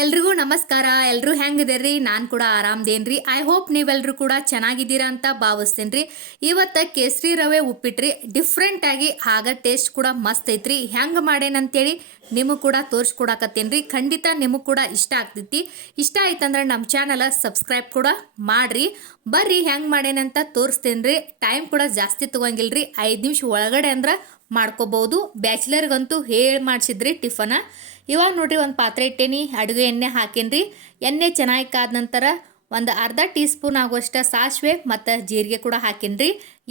ಎಲ್ರಿಗೂ ನಮಸ್ಕಾರ. ಎಲ್ಲರೂ ಹೆಂಗಿದ್ದೀರಿ? ನಾನು ಕೂಡ ಆರಾಮದೇನ್ರಿ. ಐ ಹೋಪ್ ನೀವೆಲ್ಲರೂ ಕೂಡ ಚೆನ್ನಾಗಿದ್ದೀರಾ ಅಂತ ಭಾವಿಸ್ತೇನ್ರಿ. ಇವತ್ತ ಕೇಸರಿ ರವೆ ಉಪ್ಪಿಟ್ರಿ ಡಿಫ್ರೆಂಟ್ ಆಗಿ ಟೇಸ್ಟ್ ಕೂಡ ಮಸ್ತ್ ಐತ್ರಿ. ಹೆಂಗೆ ಮಾಡೇನಂತೇಳಿ ನಿಮಗೆ ಕೂಡ ತೋರಿಸ್ಕೊಡಕತ್ತೇನ್ರಿ. ಖಂಡಿತ ನಿಮಗೆ ಕೂಡ ಇಷ್ಟ ಆಗ್ತೈತಿ. ಇಷ್ಟ ಆಯ್ತಂದ್ರೆ ನಮ್ಮ ಚಾನಲ ಸಬ್ಸ್ಕ್ರೈಬ್ ಕೂಡ ಮಾಡಿರಿ. ಬರ್ರಿ ಹೆಂಗೆ ಮಾಡೇನಂತ ತೋರಿಸ್ತೇನ್ರಿ. ಟೈಮ್ ಕೂಡ ಜಾಸ್ತಿ ತಗೊಂಗಿಲ್ರಿ. ಐದು ನಿಮಿಷ ಒಳಗಡೆ ಅಂದ್ರೆ ಮಾಡ್ಕೋಬಹುದು. ಬ್ಯಾಚುಲರ್ಗಂತೂ ಹೇಳಿ ಮಾಡಿಸಿದ್ರಿ ಟಿಫನ. ಇವಾಗ ನೋಡ್ರಿ ಒಂದು ಪಾತ್ರೆ ಇಟ್ಟೇನಿ, ಅಡುಗೆ ಎಣ್ಣೆ ಹಾಕೇನ್ರಿ. ಎಣ್ಣೆ ಚೆನ್ನಾಗಿ ಕಾದ ನಂತರ ಒಂದು ಅರ್ಧ ಟೀ ಸ್ಪೂನ್ ಆಗುವಷ್ಟು ಸಾಸಿವೆ ಮತ್ತು ಜೀರಿಗೆ ಕೂಡ ಹಾಕೇನ್ರಿ.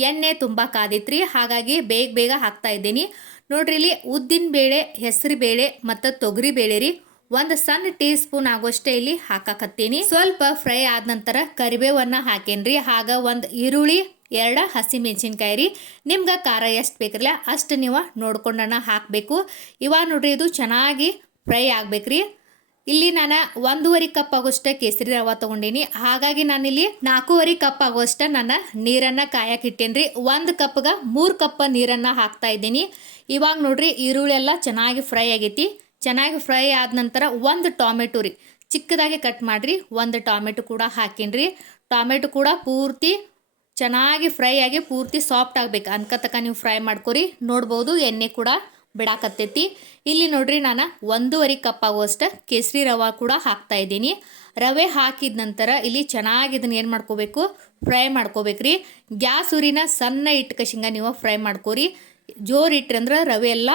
ಎಣ್ಣೆ ತುಂಬ ಕಾದಿತ್ರಿ, ಹಾಗಾಗಿ ಬೇಗ ಬೇಗ ಹಾಕ್ತಾ ಇದ್ದೀನಿ. ನೋಡ್ರಿ ಇಲ್ಲಿ ಉದ್ದಿನ ಬೇಳೆ, ಹೆಸರು ಬೇಳೆ ಮತ್ತು ತೊಗರಿ ಬೇಳೆ ರೀ ಒಂದು ಸಣ್ಣ ಟೀ ಸ್ಪೂನ್ ಆಗುವಷ್ಟೇ ಇಲ್ಲಿ ಹಾಕಾಕತ್ತೀನಿ. ಸ್ವಲ್ಪ ಫ್ರೈ ಆದ ನಂತರ ಕರಿಬೇವನ್ನು ಹಾಕೇನ್ರಿ. ಹಾಗ ಒಂದು ಈರುಳ್ಳಿ ಎರಡು ಹಸಿ ಮೆಣಸಿನ್ಕಾಯಿ ರೀ. ನಿಮ್ಗೆ ಖಾರ ಎಷ್ಟು ಬೇಕಿರಲ್ಲ ಅಷ್ಟು ನೀವು ನೋಡ್ಕೊಂಡನ ಹಾಕಬೇಕು. ಇವಾಗ ನೋಡ್ರಿ ಇದು ಚೆನ್ನಾಗಿ ಫ್ರೈ ಆಗಬೇಕ್ರಿ. ಇಲ್ಲಿ ನಾನು ಒಂದೂವರೆ ಕಪ್ ಆಗೋಷ್ಟ ಕೇಸರಿ ರವ ತೊಗೊಂಡೀನಿ. ಹಾಗಾಗಿ ನಾನಿಲ್ಲಿ ನಾಲ್ಕೂವರೆ ಕಪ್ ಆಗೋಷ್ಟ ನಾನು ನೀರನ್ನು ಕಾಯಕ್ಕೆ ಇಟ್ಟೇನ್ರಿ. ಒಂದು ಕಪ್ಗೆ ಮೂರು ಕಪ್ ನೀರನ್ನು ಹಾಕ್ತಾ ಇದ್ದೀನಿ. ಇವಾಗ ನೋಡ್ರಿ ಈರುಳ್ಳಿ ಎಲ್ಲ ಚೆನ್ನಾಗಿ ಫ್ರೈ ಆಗೈತಿ. ಚೆನ್ನಾಗಿ ಫ್ರೈ ಆದ ನಂತರ ಒಂದು ಟೊಮೆಟೊ ರೀ. ಚಿಕ್ಕದಾಗಿ ಕಟ್ ಮಾಡಿರಿ. ಒಂದು ಟೊಮೆಟೊ ಕೂಡ ಹಾಕೀನಿ ಟೊಮೆಟೊ ಕೂಡ ಪೂರ್ತಿ ಚೆನ್ನಾಗಿ ಫ್ರೈ ಆಗಿ ಪೂರ್ತಿ ಸಾಫ್ಟ್ ಆಗ್ಬೇಕು. ಅನ್ಕತಕ ನೀವು ಫ್ರೈ ಮಾಡ್ಕೊರಿ. ನೋಡ್ಬೋದು ಎಣ್ಣೆ ಕೂಡ ಬಿಡಾಕತ್ತೈತಿ. ಇಲ್ಲಿ ನೋಡ್ರಿ ನಾನು ಒಂದೂವರೆ ಕಪ್ ಆಗುವಷ್ಟು ಕೇಸರಿ ರವೆ ಕೂಡ ಹಾಕ್ತಾ ಇದ್ದೀನಿ. ರವೆ ಹಾಕಿದ ನಂತರ ಇಲ್ಲಿ ಚೆನ್ನಾಗಿ ಇದನ್ನು ಏನು ಮಾಡ್ಕೋಬೇಕು? ಫ್ರೈ ಮಾಡ್ಕೋಬೇಕ್ರಿ. ಗ್ಯಾಸ್ ಉರಿನ ಸಣ್ಣ ಇಟ್ಕಶಿಂಗ ನೀವು ಫ್ರೈ ಮಾಡ್ಕೋರಿ. ಜೋರು ಇಟ್ರಂದ್ರೆ ರವೆ ಎಲ್ಲ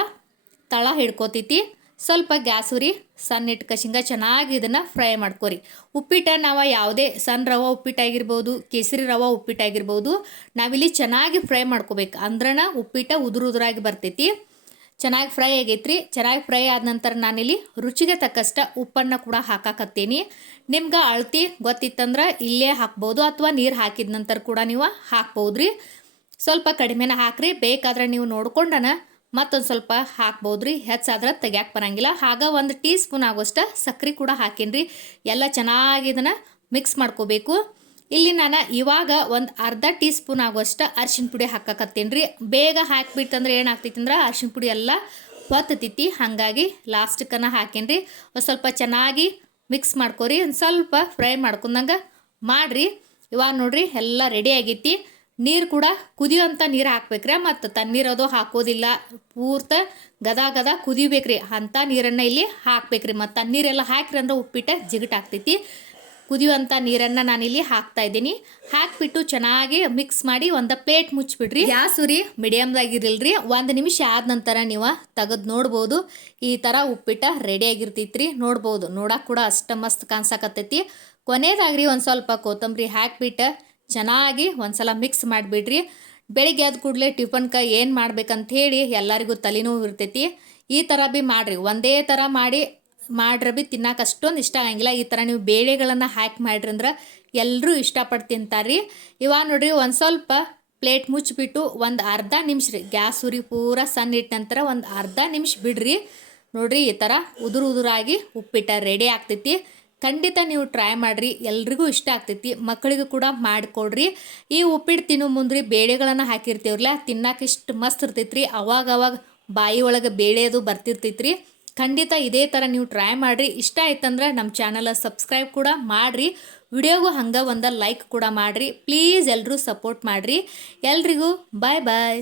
ತಳ ಹಿಡ್ಕೋತೈತಿ. ಸ್ವಲ್ಪ ಗ್ಯಾಸ್ ಉರಿ ಸಣ್ಣ ಇಟ್ಕಶಿಂಗ ಚೆನ್ನಾಗಿ ಇದನ್ನು ಫ್ರೈ ಮಾಡ್ಕೊರಿ. ಉಪ್ಪಿಟ್ಟ ನಾವು ಯಾವುದೇ ಸಣ್ಣ ರವೆ ಉಪ್ಪಿಟ್ಟಾಗಿರ್ಬೋದು, ಕೇಸರಿ ರವೆ ಉಪ್ಪಿಟ್ಟಾಗಿರ್ಬೋದು, ನಾವಿಲ್ಲಿ ಚೆನ್ನಾಗಿ ಫ್ರೈ ಮಾಡ್ಕೋಬೇಕು. ಅಂದ್ರನ ಉಪ್ಪಿಟ್ಟ ಉದುರು ಉದುರಾಗಿ ಬರ್ತೈತಿ. ಚೆನ್ನಾಗಿ ಫ್ರೈ ಆಗೈತ್ರಿ. ಚೆನ್ನಾಗಿ ಫ್ರೈ ಆದ ನಂತರ ನಾನಿಲ್ಲಿ ರುಚಿಗೆ ತಕ್ಕಷ್ಟು ಉಪ್ಪನ್ನು ಕೂಡ ಹಾಕಾಕತ್ತೀನಿ. ನಿಮ್ಗೆ ಅಳತಿ ಗೊತ್ತಿತ್ತಂದ್ರೆ ಇಲ್ಲೇ ಹಾಕ್ಬೋದು ಅಥವಾ ನೀರು ಹಾಕಿದ ನಂತರ ಕೂಡ ನೀವು ಹಾಕ್ಬೋದ್ರಿ. ಸ್ವಲ್ಪ ಕಡಿಮೆನ ಹಾಕ್ರಿ. ಬೇಕಾದ್ರೆ ನೀವು ನೋಡ್ಕೊಂಡನ ಮತ್ತೊಂದು ಸ್ವಲ್ಪ ಹಾಕ್ಬೋದ್ರಿ. ಹೆಚ್ಚಾದ್ರೆ ತೆಗ್ಯಾಕೆ ಬರಂಗಿಲ್ಲ. ಆಗ ಒಂದು ಟೀ ಸ್ಪೂನ್ ಆಗೋಷ್ಟು ಸಕ್ಕರೆ ಕೂಡ ಹಾಕೀನಿ ಎಲ್ಲ ಚೆನ್ನಾಗಿ ಇದನ್ನು ಮಿಕ್ಸ್ ಮಾಡ್ಕೋಬೇಕು. ಇಲ್ಲಿ ನಾನು ಇವಾಗ ಒಂದು ಅರ್ಧ ಟೀ ಸ್ಪೂನ್ ಆಗುವಷ್ಟು ಅರ್ಶಿಣ ಪುಡಿ ಹಾಕಕತ್ತೀನಿ ರೀ ಬೇಗ ಹಾಕಿಬಿಟ್ಟಂದ್ರೆ ಏನಾಗ್ತೈತಿ ಅಂದ್ರೆ ಅರ್ಶಿಣ ಪುಡಿ ಎಲ್ಲ ಹೊತ್ತತೈತಿ ಹಾಗಾಗಿ ಲಾಸ್ಟಕ್ಕನ್ನ ಹಾಕಿನ್ರಿ. ಒಂದು ಸ್ವಲ್ಪ ಚೆನ್ನಾಗಿ ಮಿಕ್ಸ್ ಮಾಡ್ಕೋರಿ. ಒಂದು ಸ್ವಲ್ಪ ಫ್ರೈ ಮಾಡ್ಕೊಂಡಂಗೆ ಮಾಡಿರಿ. ಇವಾಗ ನೋಡಿರಿ ಎಲ್ಲ ರೆಡಿ ಆಗೈತಿ. ನೀರು ಕೂಡ ಕುದಿಯೋಂಥ ನೀರು ಹಾಕ್ಬೇಕ್ರಿ ಮತ್ತು ತಣ್ಣೀರದು ಹಾಕೋದಿಲ್ಲ. ಪೂರ್ತ ಗದ ಗದ ಕುದಿಬೇಕ್ರಿ. ಅಂಥ ನೀರನ್ನು ಇಲ್ಲಿ ಹಾಕ್ಬೇಕ್ರಿ. ಮತ್ತು ತಣ್ಣೀರೆಲ್ಲ ಹಾಕ್ರಿ ಅಂದ್ರೆ ಉಪ್ಪಿಟ್ಟು ಜಿಗಟಾಗ್ತೈತಿ ಕುದಿಯುವಂಥ ನೀರನ್ನು ನಾನಿಲ್ಲಿ ಹಾಕ್ತಾ ಇದ್ದೀನಿ. ಹಾಕ್ಬಿಟ್ಟು ಚೆನ್ನಾಗಿ ಮಿಕ್ಸ್ ಮಾಡಿ ಒಂದು ಪ್ಲೇಟ್ ಮುಚ್ಚಿಬಿಡ್ರಿ ಗ್ಯಾಸ್ ಉರಿ ಮೀಡಿಯಮ್ದಾಗಿರಲ್ರಿ ಒಂದು ನಿಮಿಷ ಆದ ನಂತರ ನೀವು ತೆಗೆದು ನೋಡ್ಬೋದು. ಈ ಥರ ಉಪ್ಪಿಟ್ಟ ರೆಡಿ ಆಗಿರ್ತೈತ್ರಿ. ನೋಡ್ಬೋದು. ನೋಡೋಕೆ ಕೂಡ ಅಷ್ಟು ಮಸ್ತ್ ಕಾಣಿಸಕತ್ತೈತಿ. ಕೊನೆಯದಾಗ್ರಿ ಒಂದು ಸ್ವಲ್ಪ ಕೊತ್ತಂಬರಿ ಹಾಕ್ಬಿಟ್ಟು. ಚೆನ್ನಾಗಿ ಒಂದ್ಸಲ ಮಿಕ್ಸ್ ಮಾಡಿಬಿಡ್ರಿ. ಬೆಳಿಗ್ಗೆ ಆದ ಕೂಡಲೇ ಟಿಫನ್ಗೆ ಏನು ಮಾಡ್ಬೇಕಂತ ಹೇಳಿ ಎಲ್ಲರಿಗೂ ತಲೆನೋವು ಇರ್ತೈತಿ. ಈ ಥರ ಭೀ ಮಾಡಿರಿ. ಒಂದೇ ಥರ ಮಾಡಿ, ಮಾಡ್ರೆ ಭೀ ತಿನ್ನಕ್ಕೆ ಅಷ್ಟೊಂದು ಇಷ್ಟ ಆಗಂಗಿಲ್ಲ. ಈ ಥರ ನೀವು ಬೇಳೆಗಳನ್ನು ಹಾಕಿ ಮಾಡ್ರಿ ಅಂದ್ರೆ ಎಲ್ಲರೂ ಇಷ್ಟಪಟ್ಟು ತಿಂತಾರೆ ಇವಾಗ ನೋಡ್ರಿ ಒಂದು ಸ್ವಲ್ಪ ಪ್ಲೇಟ್ ಮುಚ್ಚಿಬಿಟ್ಟು ಒಂದು ಅರ್ಧ ನಿಮಿಷ ರೀ. ಗ್ಯಾಸ್ ಉರಿ ಪೂರ ಸಣ್ಣ ಇಟ್ಟ ನಂತರ ಒಂದು ಅರ್ಧ ನಿಮಿಷ ಬಿಡ್ರಿ. ನೋಡ್ರಿ ಈ ಥರ ಉದುರು ಉದುರಾಗಿ ಉಪ್ಪಿಟ್ಟ ರೆಡಿ ಆಗ್ತೈತಿ. ಖಂಡಿತ ನೀವು ಟ್ರೈ ಮಾಡಿರಿ, ಎಲ್ರಿಗೂ ಇಷ್ಟ ಆಗ್ತೈತಿ. ಮಕ್ಕಳಿಗೂ ಕೂಡ ಮಾಡಿಕೊಡ್ರಿ. ಈ ಉಪ್ಪಿಟ್ಟು ತಿನ್ನೋ ಮುಂದ್ರಿ, ಬೇಳೆಗಳನ್ನು ಹಾಕಿರ್ತೀವ್ರಲ್ಲ ತಿನ್ನಕ್ಕೆ ಇಷ್ಟು ಮಸ್ತ್ ಇರ್ತೈತ್ರಿ. ಅವಾಗ ಅವಾಗ ಬಾಯಿ ಒಳಗೆ ಬೇಳೆ ಅದು ಬರ್ತಿರ್ತೈತ್ರಿ. ಖಂಡಿತ ಇದೇ ಥರ ನೀವು ಟ್ರೈ ಮಾಡಿರಿ. ಇಷ್ಟ ಆಯ್ತಂದ್ರೆ ನಮ್ಮ ಚಾನಲ ಸಬ್ಸ್ಕ್ರೈಬ್ ಕೂಡ ಮಾಡಿರಿ. ವಿಡಿಯೋಗೂ ಹಂಗೆ ಒಂದು ಲೈಕ್ ಕೂಡ ಮಾಡಿರಿ. ಪ್ಲೀಸ್ ಎಲ್ಲರೂ ಸಪೋರ್ಟ್ ಮಾಡಿರಿ. ಎಲ್ರಿಗೂ ಬಾಯ್ ಬಾಯ್